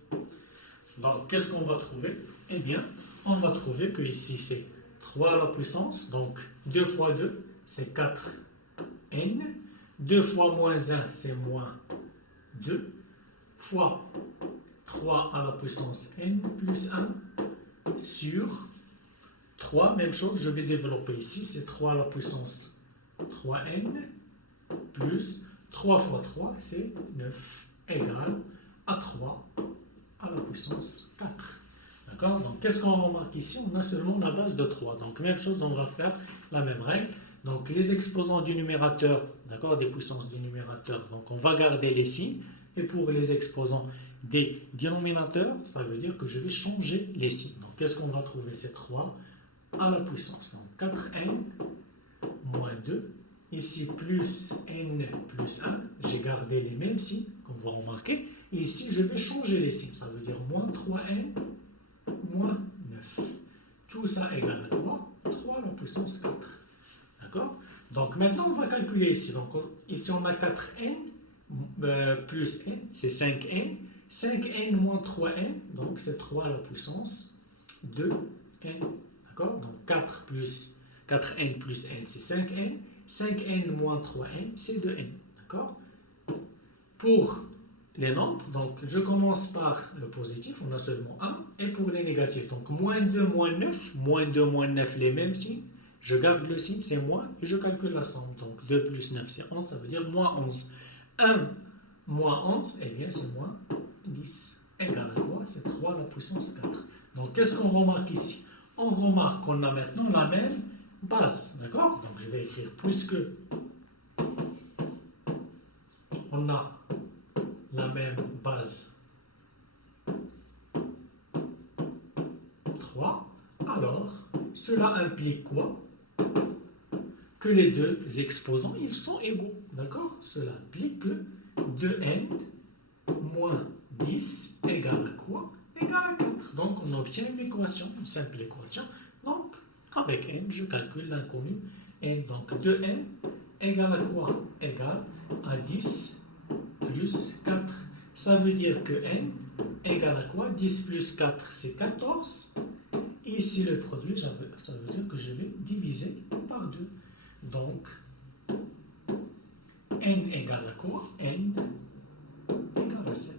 Donc qu'est-ce qu'on va trouver? Eh bien, on va trouver que ici c'est 3 à la puissance, donc 2 fois 2, c'est 4n. 2 fois moins 1, c'est moins 2, fois 3 à la puissance n plus 1 sur 3, même chose, je vais développer ici, c'est 3 à la puissance 3n plus 3 fois 3, c'est 9, égal à 3 à la puissance 4. D'accord? Donc, qu'est-ce qu'on remarque ici? On a seulement la base de 3. Donc, même chose, on va faire la même règle. Donc, les exposants du numérateur, d'accord, des puissances du numérateur, donc on va garder les signes. Et pour les exposants des dénominateurs, ça veut dire que je vais changer les signes. Donc, qu'est-ce qu'on va trouver? C'est 3 à la puissance. Donc, 4n moins 2. Ici, plus n plus 1. J'ai gardé les mêmes signes, comme vous remarquez. Ici, je vais changer les signes. Ça veut dire moins 3n moins 9. Tout ça égale à quoi? 3 à la puissance 4. D'accord? Donc, maintenant, on va calculer ici. Donc, ici, on a 4n plus n, c'est 5n. 5n moins 3n, donc c'est 3 à la puissance 2n. D'accord? Donc 4n plus n, c'est 5n. 5n moins 3n, c'est 2n. D'accord? Pour les nombres, donc je commence par le positif, on a seulement 1. Et pour les négatifs, donc moins 2 moins 9, moins 2 moins 9, les mêmes signes. Je garde le signe, c'est moins, et je calcule la somme. Donc 2 plus 9, c'est 11, ça veut dire moins 11. 1 moins 11, eh bien c'est moins 10. Égal à quoi? C'est 3 à la puissance 4. Donc qu'est-ce qu'on remarque ici? On remarque qu'on a maintenant la même base. D'accord? Donc je vais écrire puisque on a la même base 3, alors cela implique quoi? Que les deux exposants, ils sont égaux. D'accord? Cela implique que 2n moins 10 égale à quoi? Égale à 4. Donc on obtient une équation, une simple équation. Donc avec n, je calcule l'inconnu n. Donc 2n égale à quoi? Égale à 10 plus 4. Ça veut dire que n égale à quoi? 10 plus 4, c'est 14. Et ici, le produit, ça veut dire que je vais diviser par 2. Donc, n égale à quoi? N égale à 7.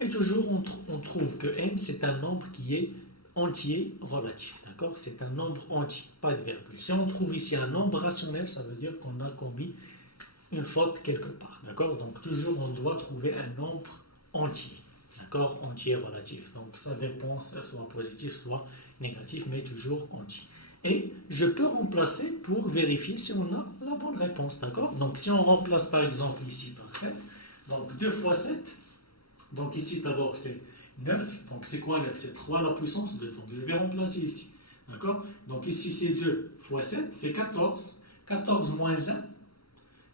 Et toujours, on trouve que n, c'est un nombre qui est entier relatif. D'accord? C'est un nombre entier, pas de virgule. Si on trouve ici un nombre rationnel, ça veut dire qu'on a commis une faute quelque part. D'accord? Donc, toujours, on doit trouver un nombre entier. D'accord? Entier relatif. Donc, ça dépend, soit positif, soit négatif, mais toujours entier. Et je peux remplacer pour vérifier si on a la bonne réponse. D'accord? Donc, si on remplace par exemple ici par 7, donc 2 fois 7, donc ici d'abord c'est 9. Donc, c'est quoi 9? C'est 3 à la puissance 2. Donc, je vais remplacer ici. D'accord? Donc, ici c'est 2 fois 7, c'est 14. 14 moins 1,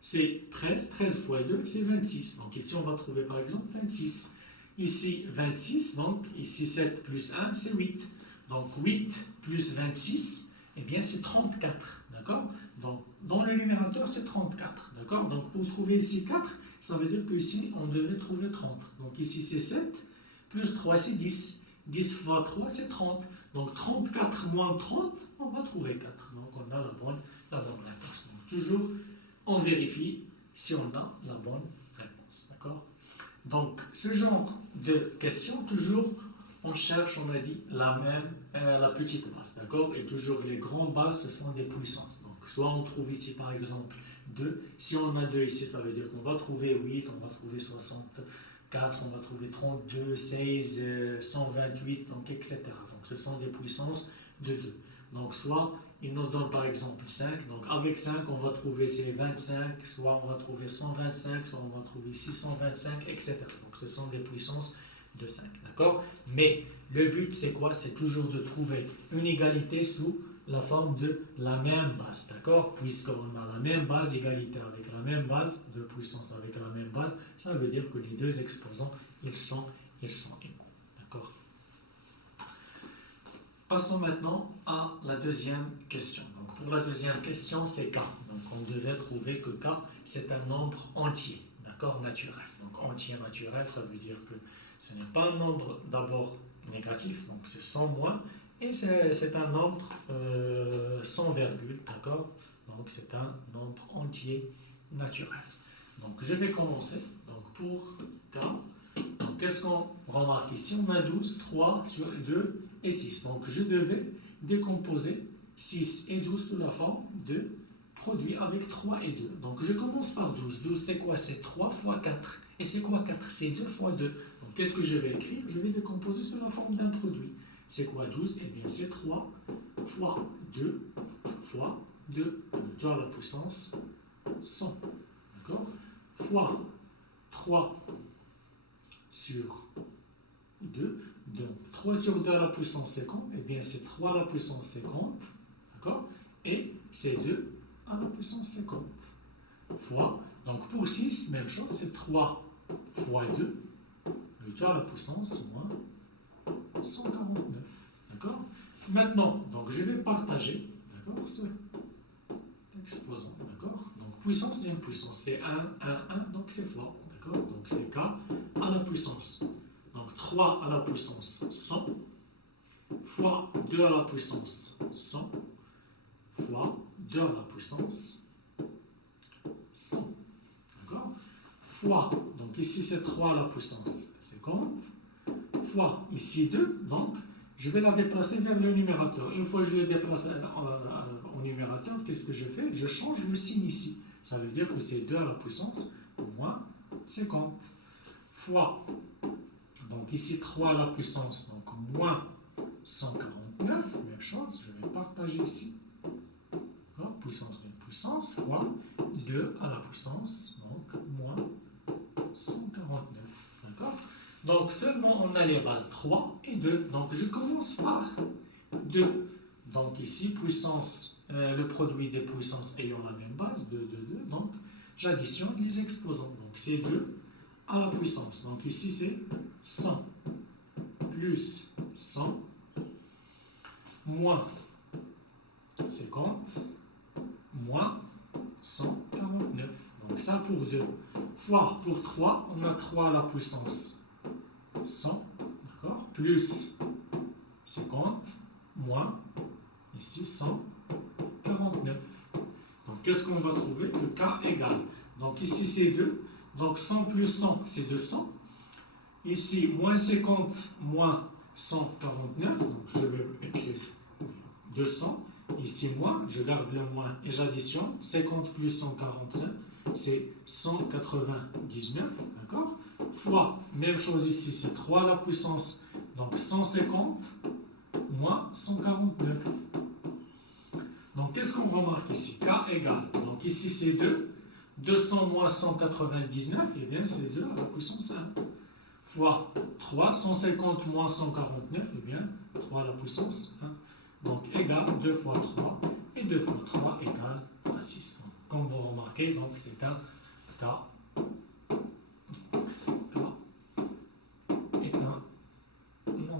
c'est 13. 13 fois 2, c'est 26. Donc, ici on va trouver par exemple 26. Ici, 26, donc ici 7 plus 1, c'est 8. Donc 8 plus 26, eh bien c'est 34, d'accord? Donc dans le numérateur, c'est 34, d'accord? Donc pour trouver ici 4, ça veut dire qu'ici, on devait trouver 30. Donc ici, c'est 7, plus 3, c'est 10. 10 fois 3, c'est 30. Donc 34 moins 30, on va trouver 4. Donc on a la bonne réponse. Donc toujours, on vérifie si on a la bonne réponse, d'accord? Donc, ce genre de questions, toujours, on cherche, on a dit, la petite base, d'accord? Et toujours, les grandes bases, ce sont des puissances. Donc, soit on trouve ici, par exemple, 2. Si on a 2 ici, ça veut dire qu'on va trouver 8, on va trouver 64, on va trouver 32, 16, 128, donc, etc. Donc, ce sont des puissances de 2. Donc, soit il nous donne par exemple 5, donc avec 5 on va trouver ces 25, soit on va trouver 125, soit on va trouver 625, etc. Donc ce sont des puissances de 5, d'accord? Mais le but c'est quoi? C'est toujours de trouver une égalité sous la forme de la même base, d'accord? Puisqu'on a la même base, égalité avec la même base, de puissance avec la même base, ça veut dire que les deux exposants, ils sont égaux, d'accord? Passons maintenant à la deuxième question. Donc pour la deuxième question, c'est K. Donc on devait trouver que K, c'est un nombre entier, d'accord, naturel. Donc entier naturel, ça veut dire que ce n'est pas un nombre d'abord négatif, donc c'est sans moins, et c'est un nombre sans virgule, d'accord? Donc c'est un nombre entier naturel. Donc je vais commencer. Donc pour K, qu'est-ce qu'on remarque ici? On a 12, 3 sur 2 et 6. Donc je devais décomposer 6 et 12 sous la forme de produit avec 3 et 2. Donc je commence par 12. 12 c'est quoi? C'est 3 fois 4. Et c'est quoi 4? C'est 2 fois 2. Donc qu'est-ce que je vais écrire? Je vais décomposer sous la forme d'un produit. C'est quoi 12? Eh bien c'est 3 fois 2 fois 2. 2 à la puissance 100. D'accord? Fois 3 sur 2. Donc 3 sur 2 à la puissance 50, eh bien c'est 3 à la puissance 50, d'accord? Et c'est 2 à la puissance 50. Fois, donc pour 6, même chose, c'est 3 fois 2, le 2 à la puissance moins 149, d'accord? Maintenant, donc je vais partager, d'accord, ce exposant, d'accord? Donc puissance d'une puissance, c'est 1, 1, 1, donc c'est fois, d'accord? Donc c'est K à la puissance. Donc 3 à la puissance 100 fois 2 à la puissance 100 fois 2 à la puissance 100. D'accord? Fois, donc ici c'est 3 à la puissance 50, fois ici 2, donc je vais la déplacer vers le numérateur. Une fois que je l'ai déplacée au numérateur, qu'est-ce que je fais? Je change le signe ici. Ça veut dire que c'est 2 à la puissance moins 50 fois. Donc ici 3 à la puissance, donc moins 149, même chose, je vais partager ici. Puissance d'une puissance fois 2 à la puissance, donc moins 149. D'accord? Donc seulement on a les bases 3 et 2. Donc je commence par 2. Donc ici, puissance, le produit des puissances ayant la même base, 2, 2, 2. Donc j'additionne les exposants. Donc c'est 2 à la puissance. Donc ici c'est 100 plus 100 moins 50 moins 149. Donc ça pour 2. Fois pour 3, on a 3 à la puissance 100, d'accord, plus 50 moins, ici, 149. Donc, qu'est-ce qu'on va trouver? Que K égale. Donc, ici, c'est 2. Donc, 100 plus 100, c'est 200. Ici, moins 50 moins 149. Donc, je vais écrire 200. Ici, moins, je garde le moins et j'additionne. 50 plus 145, c'est 199. D'accord? Fois, même chose ici, c'est 3 à la puissance. Donc, 150 moins 149. Donc, qu'est-ce qu'on remarque ici? K égale. Donc, ici, c'est 2. 200 moins 199, eh bien, c'est 2 à la puissance 1. Fois 3, 150 moins 149, eh bien, 3 à la puissance 1. Donc, égale 2 fois 3, et 2 fois 3 égale à 6. Donc, comme vous remarquez, donc, c'est un cas. K est un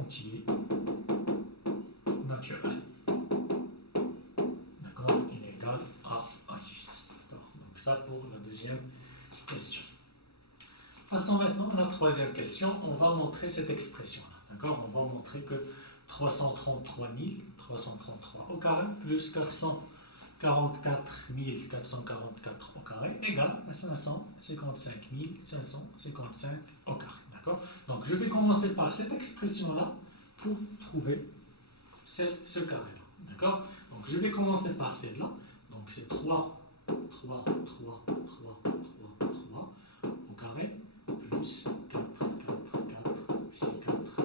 entier naturel. D'accord? Il est égal à 6. Donc, ça pour la deuxième question. Passons maintenant à la troisième question. On va montrer cette expression-là. D'accord? On va montrer que 333 333 au carré plus 444 444 au carré égale à 555 555 au carré. D'accord? Donc, je vais commencer par cette expression-là pour trouver ce carré-là. D'accord? Donc, je vais commencer par celle-là. Donc, c'est 3 au carré plus 4 6 4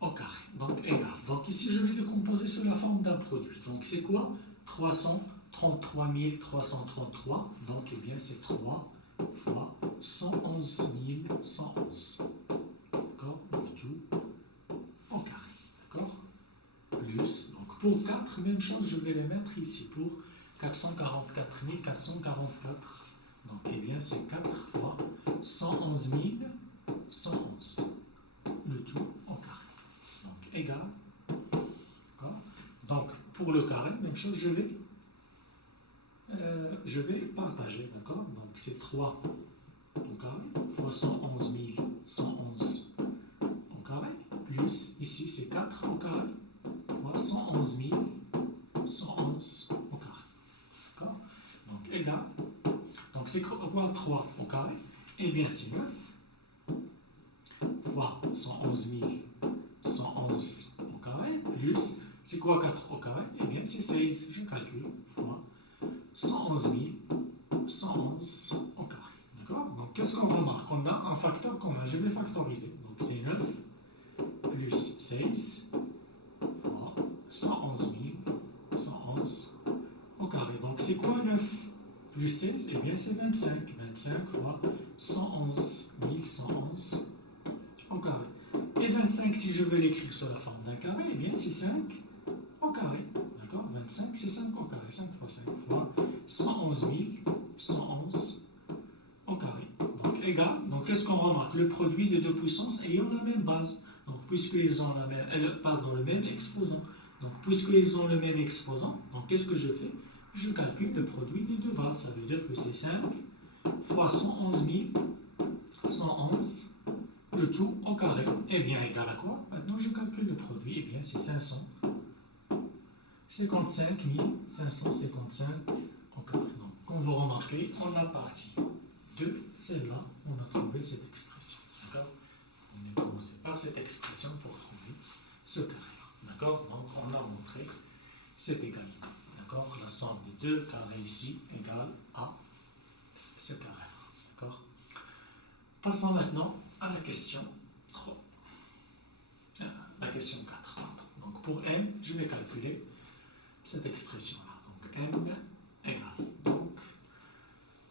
au carré. Donc, égal. Donc, ici, je vais décomposer sous la forme d'un produit. Donc, c'est quoi? 333 333. Donc, eh bien, c'est 3 fois 111 111. D'accord? Le tout au carré. D'accord? Plus, donc pour 4, même chose, je vais les mettre ici pour 444 444. Donc, eh bien, c'est 4 fois 111 111. Le tout au carré. Donc, égal. D'accord? Donc, pour le carré, même chose, je vais partager. D'accord? Donc, c'est 3 au carré fois 111 111 au carré. Plus, ici, c'est 4 au carré fois 111 111 au carré. D'accord? Donc, égal. Donc, c'est quoi 3 au carré? Eh bien, c'est 9 fois 111 111 au carré, plus, c'est quoi 4 au carré? Eh bien, c'est 16, je calcule, fois 111 111 au carré. D'accord? Donc, qu'est-ce qu'on remarque? On a un facteur commun, je vais factoriser. Donc, c'est 9 plus 16 fois 111 111 au carré. Donc, c'est quoi 9 plus 16? Eh bien, c'est 25. 25 fois 111 111 au carré. Et 25, si je veux l'écrire sous la forme d'un carré, eh bien, c'est 5 au carré. D'accord? 25, c'est 5 au carré. 5 fois 5 fois 111 111 au carré. Donc, égal. Donc, qu'est-ce qu'on remarque? Le produit des deux puissances ayant la même base. Donc, puisqu'ils ont le même exposant. Donc, puisqu'ils ont le même exposant, donc qu'est-ce que je fais? Je calcule le produit des deux bases. Ça veut dire que c'est 5 fois 111 111, le tout au carré. Eh bien, égal à quoi? Maintenant, je calcule le produit. Eh bien, c'est 555 555 au carré. Donc, comme vous remarquez, on a parti de celle-là, on a trouvé cette expression. D'accord? On a commencé par cette expression pour trouver ce carré-là. D'accord? Donc, on a montré cette égalité. D'accord? La somme des deux carrés ici égale à ce carré-là. D'accord? Passons maintenant à la question 3. La question 4. Pardon. Donc, pour m, je vais calculer cette expression-là. Donc, m égale. Donc,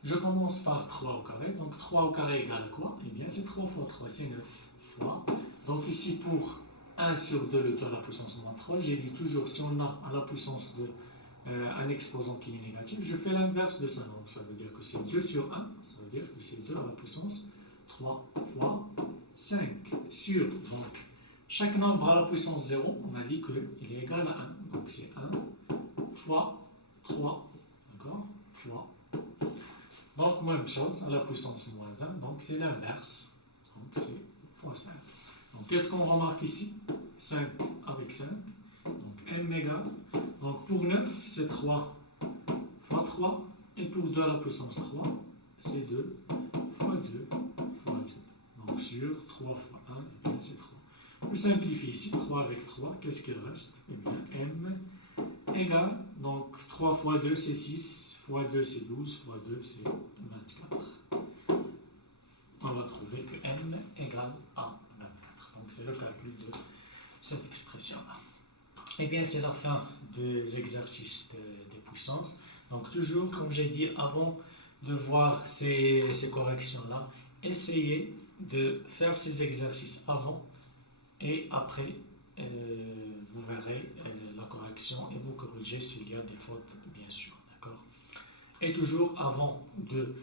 je commence par 3 au carré. Donc, 3 au carré égale quoi? Eh bien, c'est 3 fois 3, c'est 9 fois. Donc, ici, pour 1 sur 2, le tout à la puissance moins 3, j'ai dit toujours, si on a à la puissance de un exposant qui est négatif, je fais l'inverse de ça. Donc, ça veut dire que c'est 2 sur 1. Ça veut dire que c'est 2 à la puissance 3 fois 5 sur. Donc, chaque nombre à la puissance 0, on a dit qu'il est égal à 1. Donc, c'est 1 fois 3. D'accord? Fois. Donc, même chose à la puissance moins 1. Donc, c'est l'inverse. Donc, c'est fois 5. Donc, qu'est-ce qu'on remarque ici? 5 avec 5. Donc m égale, donc pour 9, c'est 3 fois 3. Et pour 2 à la puissance 3, c'est 2 fois 2 fois 2. Donc sur 3 fois 1, eh bien c'est 3. Je simplifie ici, 3 avec 3, qu'est-ce qu'il reste? Eh bien m égale, donc 3 fois 2 c'est 6, fois 2 c'est 12, fois 2 c'est 24. On va trouver que m égale à 24. Donc c'est le calcul de cette expression-là. Eh bien c'est la fin des exercices des puissances. Donc toujours, comme j'ai dit, avant de voir ces corrections-là, essayez de faire ces exercices avant et après, vous verrez la correction et vous corrigez s'il y a des fautes, bien sûr. D'accord? Et toujours, avant de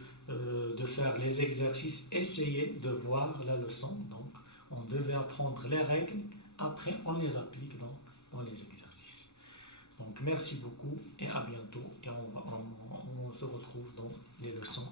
faire les exercices, essayez de voir la leçon. Donc, on devait apprendre les règles, après on les applique dans les exercices. Donc merci beaucoup et à bientôt et on se retrouve dans les leçons